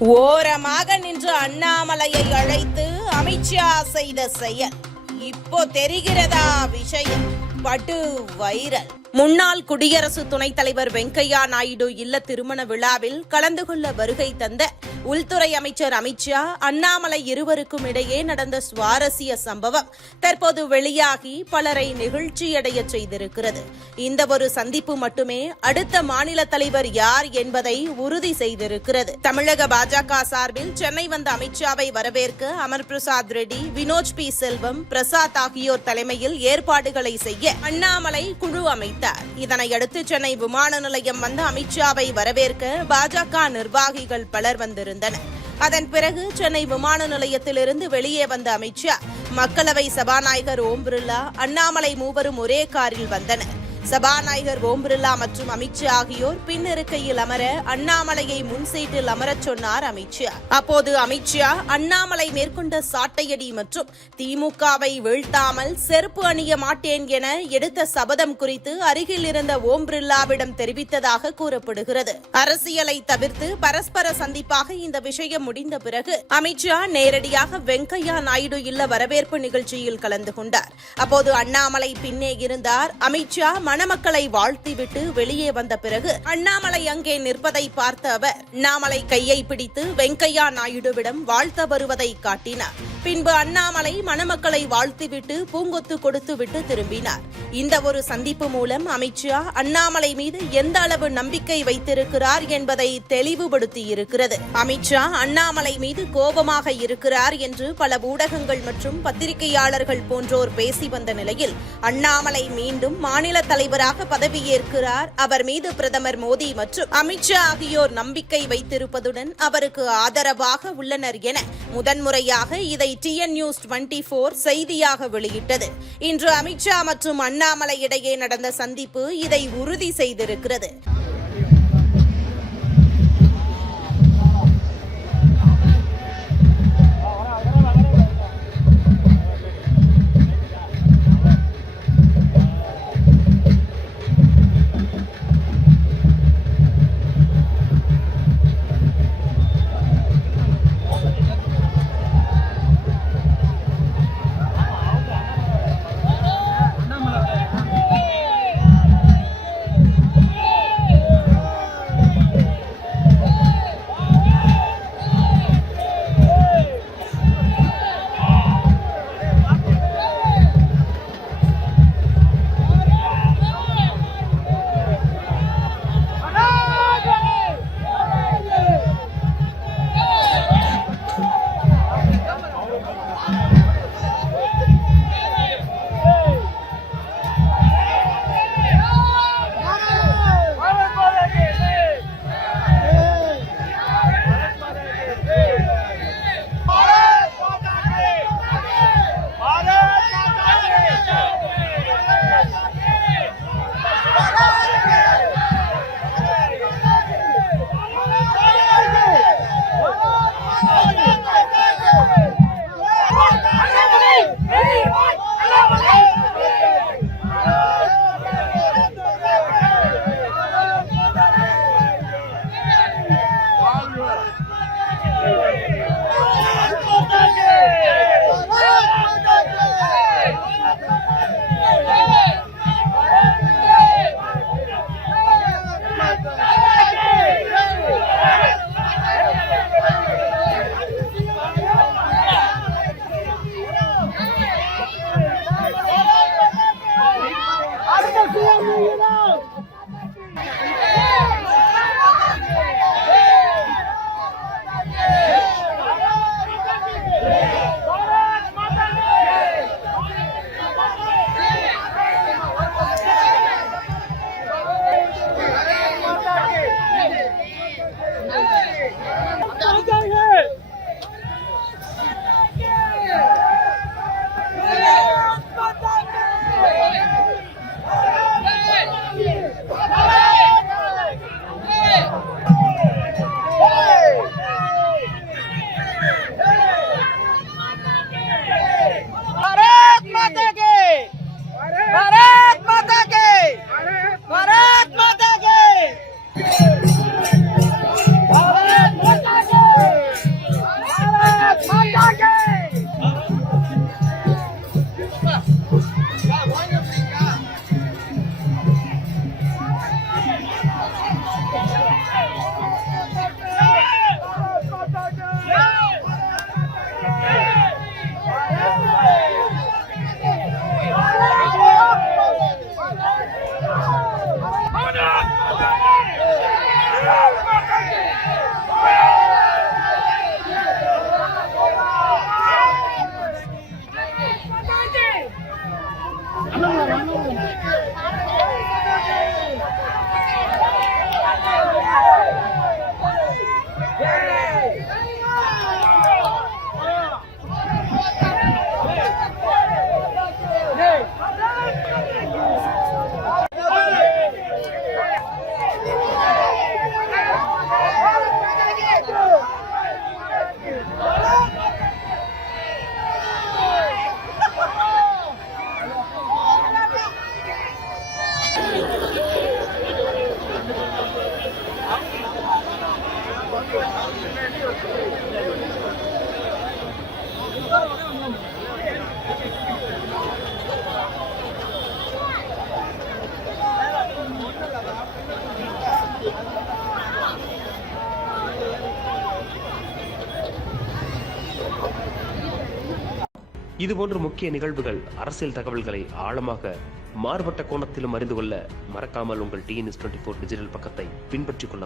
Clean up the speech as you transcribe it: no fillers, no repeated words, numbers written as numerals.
ஓரமாக நின்று அண்ணாமலையை அழைத்து அமித்ஷா செய்த செயல் இப்போ தெரிகிறதா விஷயம்? படு வைரல். முன்னாள் குடியரசு துணைத் தலைவர் வெங்கையா நாயுடு இல்ல திருமண விழாவில் கலந்து கொள்ள வருகை தந்த உள்துறை அமைச்சர் அமித்ஷா, அண்ணாமலை இருவருக்கும் இடையே நடந்த சுவாரஸ்ய சம்பவம் தற்போது வெளியாகி பலரை நெகிழ்ச்சியடைய செய்திருக்கிறது. இந்த ஒரு சந்திப்பு மட்டுமே அடுத்த மாநில தலைவர் யார் என்பதை உறுதி செய்திருக்கிறது. தமிழக பாஜக சார்பில் சென்னை வந்த அமித்ஷாவை வரவேற்க அமர் பிரசாத் ரெட்டி, வினோஜ் பி செல்வம், பிரசாத் ஆகியோர் தலைமையில் ஏற்பாடுகளை செய்ய அண்ணாமலை குழு அமைத்தார். இதனையடுத்து சென்னை விமான நிலையம் வந்த அமித்ஷாவை வரவேற்க பாஜக நிர்வாகிகள் பலர் வந்திருந்தனர். அதன் பிறகு சென்னை விமான நிலையத்திலிருந்து வெளியே வந்த அமித்ஷா, மக்களவை சபாநாயகர் ஓம் பிர்லா, அண்ணாமலை மூவரும் ஒரே காரில் வந்தனர். சபாநாயகர் ஓம் பிர்லா மற்றும் அமித்ஷா ஆகியோர் பின் இருக்கையில் அமர அண்ணாமலையை முன் சீட்டில் அமரச் சொன்னார் அமித்ஷா. அப்போது அமித்ஷா அண்ணாமலை மேற்கொண்ட சாட்டையடி மற்றும் திமுகவை வீழ்த்தாமல் செருப்பு அணிய மாட்டேன் என எடுத்த சபதம் குறித்து அருகில் இருந்த ஓம் பிர்லாவிடம் தெரிவித்ததாக கூறப்படுகிறது. அரசியலை தவிர்த்து பரஸ்பர சந்திப்பாக இந்த விஷயம் முடிந்த பிறகு அமித்ஷா நேரடியாக வெங்கையா நாயுடு இல்ல வரவேற்பு நிகழ்ச்சியில் கலந்து கொண்டார். அப்போது அண்ணாமலை பின்னே இருந்தார். அமித்ஷா மணமக்களை வாழ்த்திவிட்டு வெளியே வந்த பிறகு அண்ணாமலை அங்கே நிற்பதை பார்த்த அவர் அண்ணாமலை கையை பிடித்து வெங்கையா நாயுடுவிடம் வாழ்த்த வருவதை காட்டினார். பின்பு அண்ணாமலை மணமக்களை வாழ்த்திவிட்டு பூங்கொத்து கொடுத்துவிட்டு திரும்பினார். இந்த ஒரு சந்திப்பு மூலம் அமித்ஷா அண்ணாமலை மீது எந்த அளவு நம்பிக்கை வைத்திருக்கிறார் என்பதை தெளிவுபடுத்தியிருக்கிறது. அமித்ஷா அண்ணாமலை மீது கோபமாக இருக்கிறார் என்று பல ஊடகங்கள் மற்றும் பத்திரிகையாளர்கள் போன்றோர் பேசி வந்த நிலையில் அண்ணாமலை மீண்டும் மாநில தலைவராக பதவியேற்கிறார். அவர் மீது பிரதமர் மோடி மற்றும் அமித்ஷா ஆகியோர் நம்பிக்கை வைத்திருப்பதுடன் அவருக்கு ஆதரவாக உள்ளனர் என முதன்முறையாக இதை TN News 24 செய்தியாக வெளியிட்டது. இன்று அமித்ஷா மற்றும் அண்ணாமலை இடையே நடந்த சந்திப்பு இதை உறுதி செய்திருக்கிறது. இதுபோன்ற முக்கிய நிகழ்வுகள், அரசியல் தகவல்களை ஆழமாக மாறுபட்ட கோணத்திலும் அறிந்து கொள்ள மறக்காமல் உங்கள் TNS24 டிஜிட்டல் பக்கத்தை பின்பற்றிக் கொள்ள